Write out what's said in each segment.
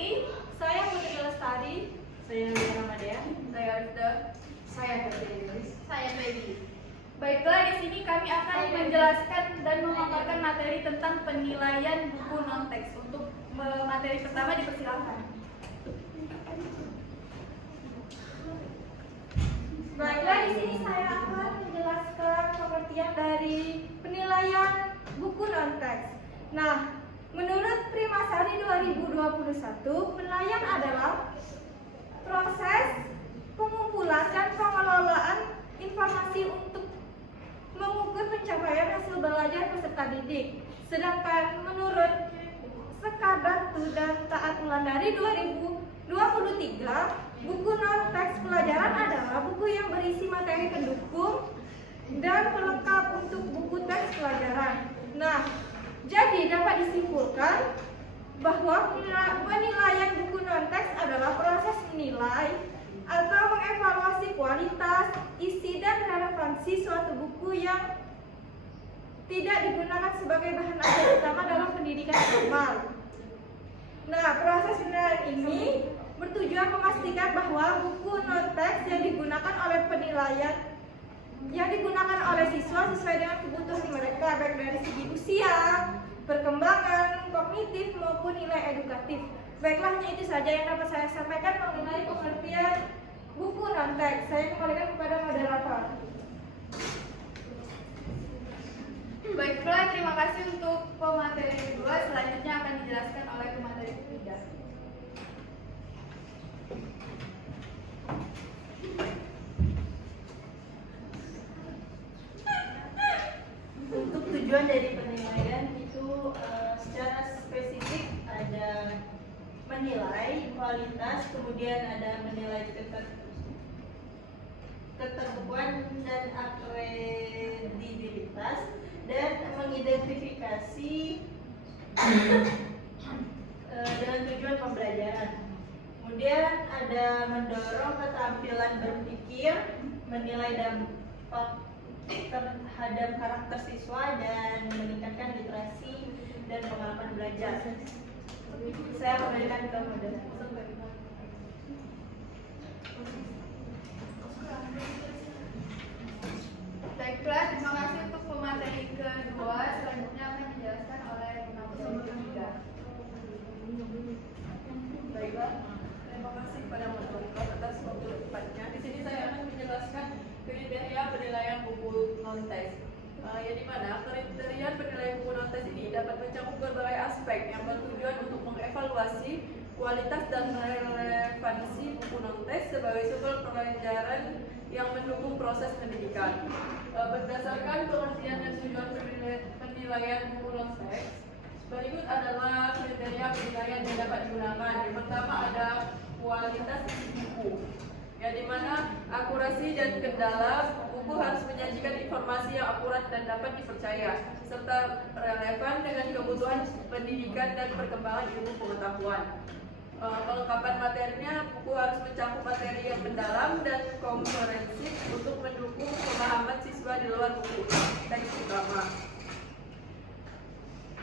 Haryati. Saya Putri Lestari. Saya Lia Ramadan. Saya Arda. Saya Tertilis. Saya Baby. Baiklah, di sini kami akan menjelaskan dan memaparkan materi tentang penilaian buku non-teks. Untuk materi pertama dipersilakan. Baiklah, di sini saya akan menjelaskan pengertian dari penilaian buku non-teks. Nah, menurut Primasari 2021, penilaian adalah proses pengumpulan dan pengelolaan informasi untuk mengukur pencapaian hasil belajar peserta didik. Sedangkan menurut Sekadatu dan Taat Wulandari 2023, buku non-teks pelajaran adalah buku yang berisi materi pendukung dan pelengkap untuk buku teks pelajaran. Nah, jadi dapat disimpulkan bahwa penilaian buku non-teks adalah proses menilai atau mengevaluasi kualitas, isi, dan relevansi suatu buku yang tidak digunakan sebagai bahan ajar utama dalam pendidikan formal. Nah, proses penilaian ini bertujuan memastikan bahwa buku non-teks yang digunakan oleh siswa sesuai dengan kebutuhan mereka, baik dari segi usia, perkembangan kognitif maupun nilai edukatif. Baiklah, hanya itu saja yang dapat saya sampaikan mengenai pengertian buku non-teks. Saya kembalikan kepada moderator. Baiklah, terima kasih untuk pemateri kedua. Selanjutnya akan dijelaskan oleh pemateri ketiga. Untuk tujuan dari penilaian itu secara spesifik ada menilai kualitas, kemudian ada menilai keterbukuan dan akredibilitas, dan mengidentifikasi dengan tujuan pembelajaran. Kemudian ada mendorong keterampilan berpikir, menilai dampak terhadap karakter siswa, dan meningkatkan literasi dan pengalaman belajar. Saya kembalikan ke moderator. Baiklah, terima kasih untuk pemateri kedua. Selanjutnya akan dijelaskan oleh pemateri ketiga. Baiklah, terima kasih kepada moderator atas waktu cepatnya. Di sini saya akan menjelaskan kriteria penilaian buku non-teks. Yang dimana kriteria penilaian buku non-teks ini dapat mencakup berbagai aspek yang bertujuan untuk mengevaluasi kualitas dan relevansi buku non-teks sebagai sumber pelajaran yang mendukung proses pendidikan. Berdasarkan pengertian dan tujuan penilaian buku non-teks, berikut adalah kriteria penilaian yang dapat digunakan. Yang pertama ada kualitas isi buku, yang dimana akurasi dan kendala buku harus menyajikan informasi yang akurat dan dapat dipercaya, serta relevan dengan kebutuhan pendidikan dan perkembangan ilmu pengetahuan. Kelengkapan materinya, buku harus mencakup materi yang mendalam dan komprehensif untuk mendukung pemahaman siswa di luar buku teks utama.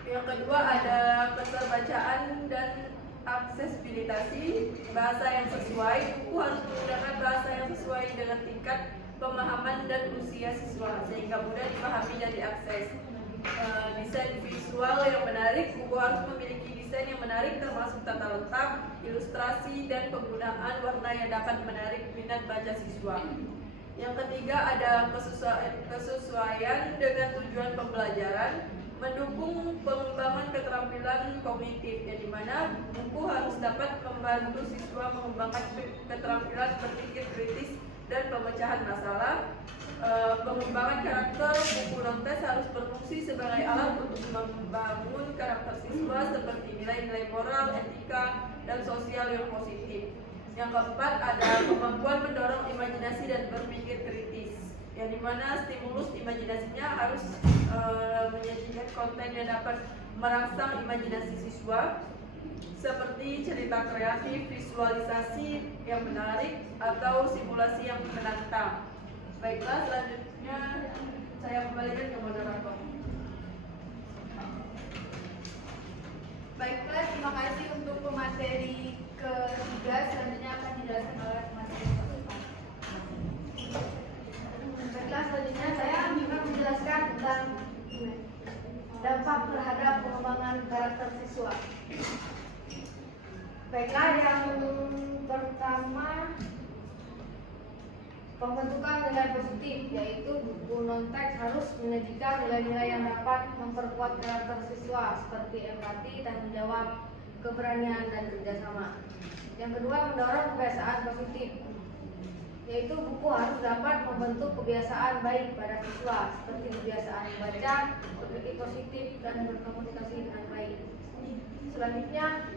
Yang kedua ada keterbacaan dan aksesibilitasi, bahasa yang sesuai. Buku harus menggunakan bahasa yang sesuai dengan tingkat pemahaman dan usia siswa sehingga mudah dipahami dan diakses. Desain visual yang menarik, buku harus memiliki desain yang menarik termasuk tata letak, ilustrasi, dan penggunaan warna yang dapat menarik minat baca siswa. Yang ketiga ada kesesuaian dengan tujuan pembelajaran, mendukung pengembangan keterampilan kognitif, yang dimana buku harus dapat membantu siswa mengembangkan keterampilan berpikir kritis dan pemecahan masalah. Pengembangan karakter, buku non-teks harus berfungsi sebagai alat untuk membangun karakter siswa seperti nilai-nilai moral, etika, dan sosial yang positif. Yang keempat ada kemampuan mendorong imajinasi dan berpikir kritis, yang dimana stimulus imajinasinya harus menyajikan konten yang dapat merangsang imajinasi siswa seperti cerita kreatif, visualisasi yang menarik, atau simulasi yang menantang. Baiklah, selanjutnya saya kembalikan ke moderator. Baiklah, terima kasih untuk pemateri ketiga. Selanjutnya akan dijelaskan oleh pemateri keempat. Baiklah, selanjutnya saya akan menjelaskan tentang dampak terhadap pengembangan karakter siswa. Baiklah, yang pertama pembentukan nilai positif, yaitu buku non-teks harus menyajikan nilai-nilai yang dapat memperkuat karakter siswa seperti empati, tanggung jawab, keberanian, dan kerjasama. Yang kedua, mendorong kebiasaan positif, yaitu buku harus dapat membentuk kebiasaan baik pada siswa seperti kebiasaan membaca, berpikir positif, dan berkomunikasi dengan baik. Selanjutnya,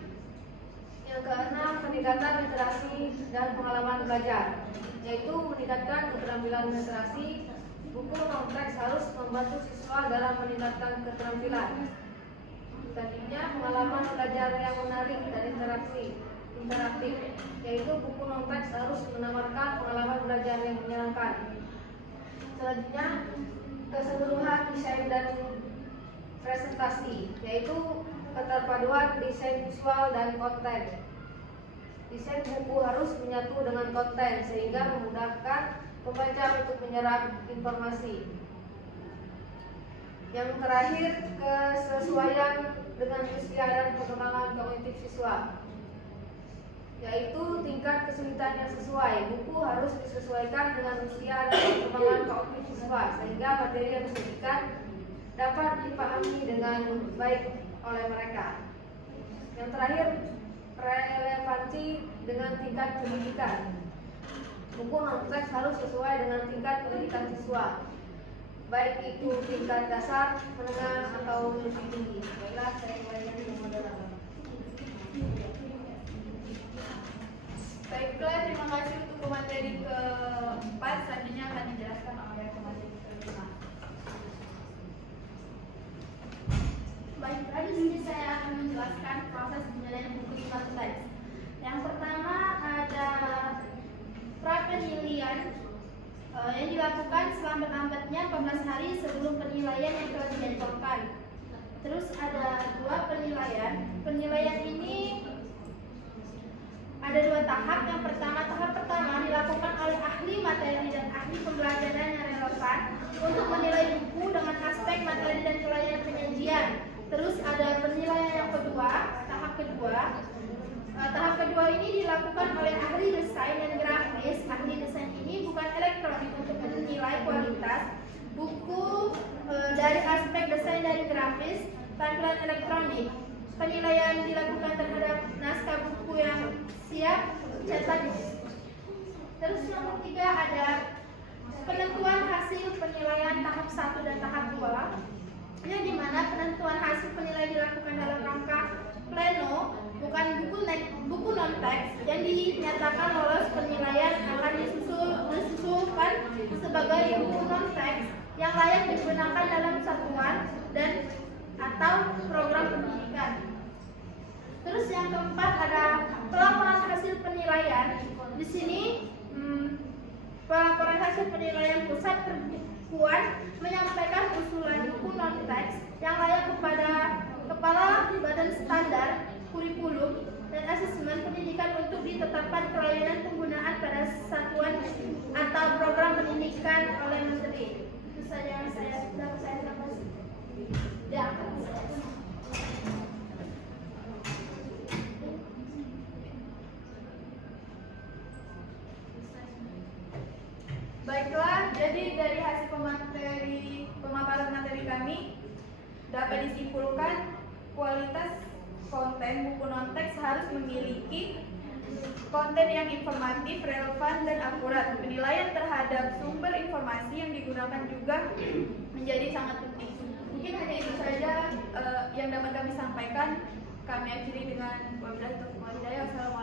yang keenam, peningkatan literasi dan pengalaman belajar, yaitu meningkatkan keterampilan literasi. Buku non-teks harus membantu siswa dalam meningkatkan keterampilan. Selanjutnya, pengalaman belajar yang menarik dan interaktif, yaitu buku non-teks harus menawarkan pengalaman belajar yang menyenangkan. Selanjutnya, keseluruhan desain dan presentasi, yaitu keterpaduan desain visual dan konten. Desain buku harus menyatu dengan konten sehingga memudahkan pembaca untuk menyerap informasi. Yang terakhir, kesesuaian dengan usia dan perkembangan kognitif siswa, yaitu tingkat kesulitan yang sesuai. Buku harus disesuaikan dengan usia dan perkembangan kognitif siswa sehingga materi yang disajikan dapat dipahami dengan baik oleh mereka. Yang terakhir, relevansi dengan tingkat pendidikan. Buku non-teks harus sesuai dengan tingkat pendidikan siswa, baik itu tingkat dasar, menengah, atau lebih tinggi. Baiklah, saya kembalikan ke moderator. Baiklah, terima kasih untuk pemateri keempat. Selanjutnya akan dijelaskan oleh pemateri kelima. Baiklah, di sini saya akan menjelaskan proses penilaian buku non-teks. Yang pertama ada pra-penilaian yang dilakukan selambat-lambatnya 14 hari sebelum penilaian yang telah dijadwalkan. Terus ada dua penilaian. Penilaian ini ada dua tahap. Yang pertama, tahap pertama dilakukan oleh ahli materi dan ahli pembelajaran yang relevan untuk menilai buku dengan aspek materi dan kelainan penyajian. Terus ada penilaian yang kedua, tahap kedua. Tahap kedua ini dilakukan oleh ahli desain dan grafis. Ahli desain ini bukan elektronik untuk menilai kualitas buku dari aspek desain dan grafis, tampilan elektronik. Penilaian dilakukan terhadap naskah buku yang siap cetak. Terus yang ketiga ada penentuan hasil penilaian tahap 1 dan tahap 2, yang dimana penentuan hasil penilaian dilakukan dalam rangka pleno, bukan buku non-teks yang dinyatakan lolos penilaian akan disusulkan sebagai buku non-teks yang layak digunakan dalam satuan dan atau program pendidikan. Terus yang keempat ada pelaporan hasil penilaian. Di sini pelaporan hasil penilaian pusat perbukuan menyampaikan usulan buku non-teks yang layak kepada Kepala Badan Standar Kurikulum dan Asesmen Pendidikan untuk ditetapkan pelayanan penggunaan pada satuan atau program pendidikan oleh Menteri. Itu saja yang saya sampaikan. Ya. Baiklah, jadi dari hasil pemaparan materi kami dapat disimpulkan kualitas konten buku non-teks harus memiliki konten yang informatif, relevan, dan akurat. Penilaian terhadap sumber informasi yang digunakan juga menjadi sangat penting. Mungkin hanya itu saja yang dapat kami sampaikan. Kami akhiri dengan wabillahi taufiq wal hidayah. Wassalamualaikum